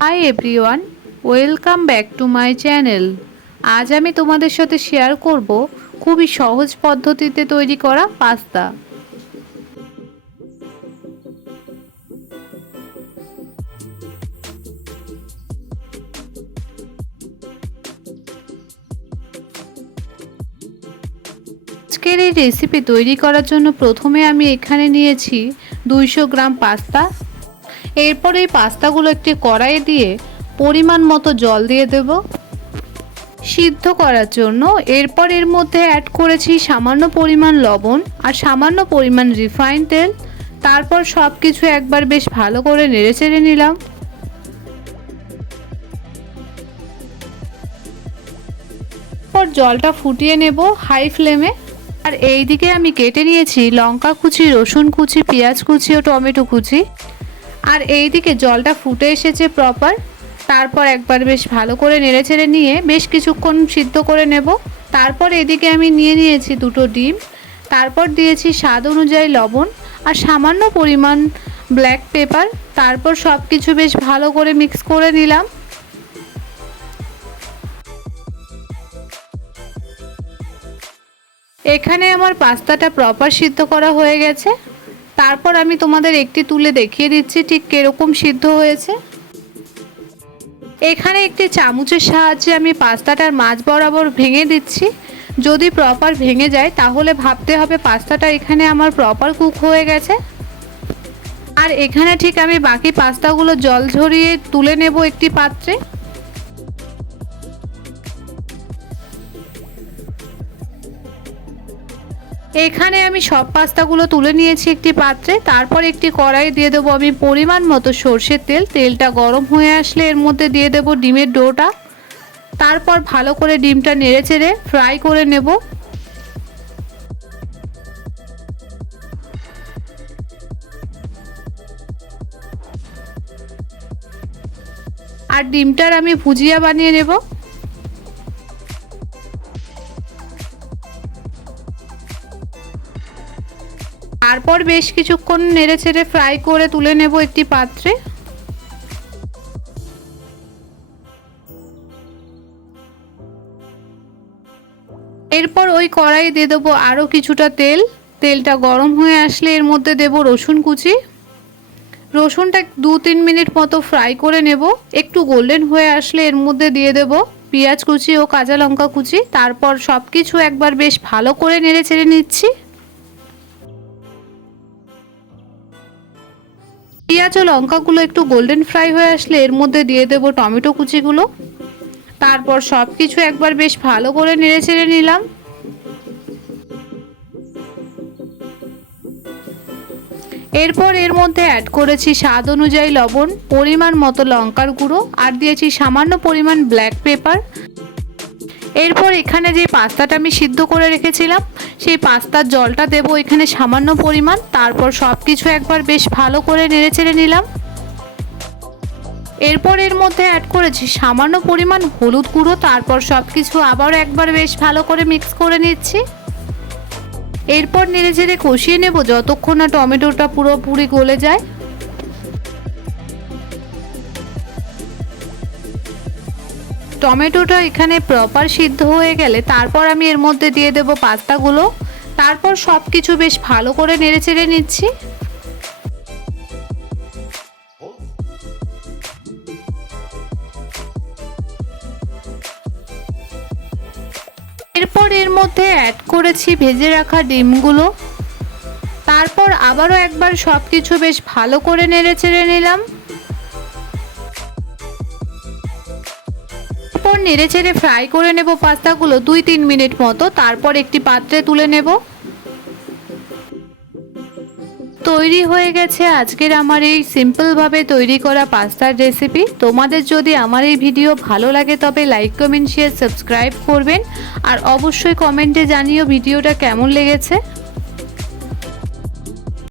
Hi everyone, welcome back to my channel. আজ আমি তোমাদের সাথে শেয়ার করব খুবই সহজ পদ্ধতিতে তৈরি করা পাস্তা। আজকের এই রেসিপি তৈরি করার জন্য প্রথমে আমি এখানে নিয়েছি 200 গ্রাম পাস্তা। এরপর এই পাস্তাগুলো একটি কড়াইয়ে দিয়ে পরিমাণ মতো জল দিয়ে দেব সিদ্ধ করার জন্য। এরপর এর মধ্যে অ্যাড করেছি সামান্য পরিমাণ লবণ আর সামান্য পরিমাণ রিফাইন তেল। তারপর সব কিছু একবার বেশ ভালো করে নেড়েচেড়ে নিলাম। পর জলটা ফুটিয়ে নেব হাই ফ্লেমে। আর এই দিকে আমি কেটে নিয়েছি লঙ্কা কুচি, রসুন কুচি, পেঁয়াজ কুচি ও টমেটো কুচি। আর এই দিকে জলটা ফুটে এসেছে প্রপার। তারপর একবার বেশ ভালো করে নেড়েচেড়ে নিয়ে বেশ কিছুক্ষণ সিদ্ধ করে নেব। তারপর এদিকে আমি নিয়েছি 2টো ডিম। তারপর দিয়েছি স্বাদ অনুযায়ী লবণ আর সামান্য পরিমাণ ব্ল্যাক পেপার। তারপর সব কিছু বেশ ভালো করে মিক্স করে নিলাম। এখানে আমার পাস্তাটা প্রপার সিদ্ধ করা হয়ে গেছে। তারপর আমি তোমাদের একটি তুলে দেখিয়ে দিচ্ছি ঠিক কিরকম সিদ্ধ হয়েছে। এখানে একটি চামচের সাহায্যে আমি পাস্তাটার মাঝ বরাবর ভেঙে দিচ্ছি। যদি প্রপার ভেঙে যায় তাহলে ভাবতে হবে পাস্তাটা এখানে আমার প্রপার কুক হয়ে গেছে। আর এখানে ঠিক আমি বাকি পাস্তাগুলো জল ঝরিয়ে তুলে নেব একটি পাত্রে। এখানে আমি সব পাস্তাগুলো তুলে নিয়েছি একটি পাত্রে। তারপর একটি কড়াই দিয়ে দেবো আমি পরিমাণ মতো সর্ষের তেল। তেলটা গরম হয়ে আসলে এর মধ্যে দিয়ে দেবো ডিমের ডোটা। তারপর ভালো করে ডিমটা নেড়েচেড়ে ফ্রাই করে নেব। আর ডিমটার আমি ভুজিয়া বানিয়ে নেব। তারপর বেশ কিছুক্ষণ নেড়েচেড়ে ফ্রাই করে তুলে নেব একটি পাত্রে। এরপর ওই কড়াই দিয়ে দেবো আরও কিছুটা তেল। তেলটা গরম হয়ে আসলে এর মধ্যে দেব রসুন কুচি। রসুনটা 2-3 মিনিট মতো ফ্রাই করে নেব। একটু গোল্ডেন হয়ে আসলে এর মধ্যে দিয়ে দেব পেঁয়াজ কুচি ও কাঁচা লঙ্কা কুচি। তারপর সব কিছু একবার বেশ ভালো করে নেড়েচেড়ে নিচ্ছি। পেঁয়াজ ও লঙ্কাগুলো একটু গোল্ডেন ফ্রাই হয়ে আসলে এর মধ্যে দিয়ে দেব টমেটো কুচিগুলো। তারপর সব কিছু একবার বেশ ভালো করে নেড়েচেড়ে নিলাম। এরপর এর মধ্যে অ্যাড করেছি স্বাদ অনুযায়ী লবণ, পরিমাণ মতো লঙ্কার গুঁড়ো আর দিয়েছি সামান্য পরিমাণ ব্ল্যাক পেপার। এরপর এখানে যে পাস্তাটা আমি সিদ্ধ করে রেখেছিলাম সেই পাস্তার জলটা দেব এখানে সামান্য পরিমাণ। তারপর সব কিছু একবার বেশ ভালো করে নেড়েচেড়ে নিলাম। এরপর এর মধ্যে অ্যাড করেছি সামান্য পরিমাণ হলুদ গুঁড়ো। তারপর সব কিছু আবার একবার বেশ ভালো করে মিক্স করে নিচ্ছি। এরপর নেড়েচেড়ে কষিয়ে নেব যতক্ষণ না টমেটোটা পুরোপুরি গলে যায়। টমেটোটা এখানে প্রপার সিদ্ধ হয়ে গেলে তারপর আমি এর মধ্যে দিয়ে দেব পাস্তাগুলো। তারপর সব কিছু বেশ ভালো করে নেড়েচেড়ে নিচ্ছি। এরপর এর মধ্যে অ্যাড করেছি ভেজে রাখা ডিমগুলো। তারপর আবারও একবার সব কিছু বেশ ভালো করে নেড়েচেড়ে নিলাম। এরপর নেড়েচেড়ে ফ্রাই করে নেব পাস্তাগুলো 2-3 মিনিট মতো। তারপর একটি পাত্রে তুলে নেব। তৈরি হয়ে গেছে আজকের আমার এই সিম্পলভাবে তৈরি করা পাস্তার রেসিপি। তোমাদের যদি আমার এই ভিডিও ভালো লাগে তবে লাইক, কমেন্ট, শেয়ার, সাবস্ক্রাইব করবেন। আর অবশ্যই কমেন্টে জানিও ভিডিওটা কেমন লেগেছে।